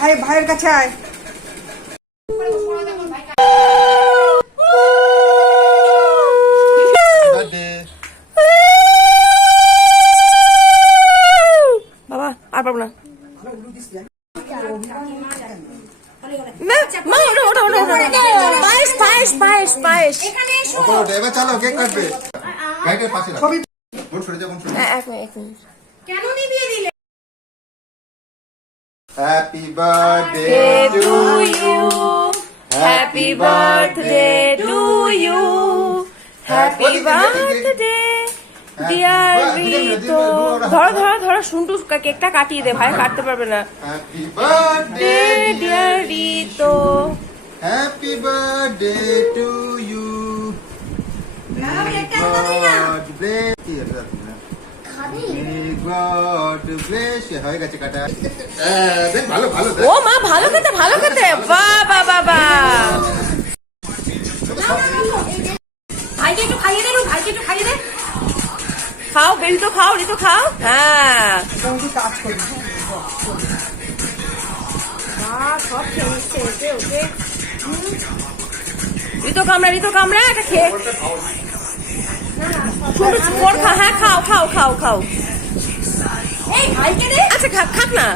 ভাইয়ের কাছে আয়। বাবা আর পাবো না। চলো কেক কাটবে। কেন নিভিয়ে দিলে? Happy birthday to you, happy birthday to you, happy birthday dear Rito. ধরো ধরো ধরো, শুনটু কেকটা কাটিয়ে দে, ভাই কাটতে পারবে না। Happy birthday dear Rito, happy birthday to you, God bless. হয়ে গেছে কাটা। ভালো ভালো। ও মা, ভালো খেতে ভালো খেতে। বাবা বাবা, ভাইকে একটু খাইয়ে দে, ভাইকে একটু খাইয়ে দে। খাও রিতো, খাও রিতো, খাও। হ্যাঁ কাজ করি। সব খেয়ে নিচ্ছে। ওকে ওকে, রিতো কামড়া, রিতো কামড়া, একটা খেয়ে খা। হ্যাঁ খাও খাও খাও খাও। আচ্ছা খাক না।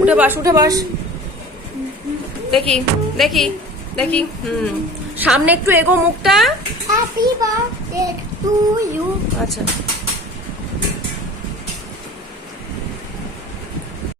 উঠে বাস, উঠে বাস। দেখি দেখি দেখি। সামনে একটু এগো মুখটা। Happy birthday to you. আচ্ছা।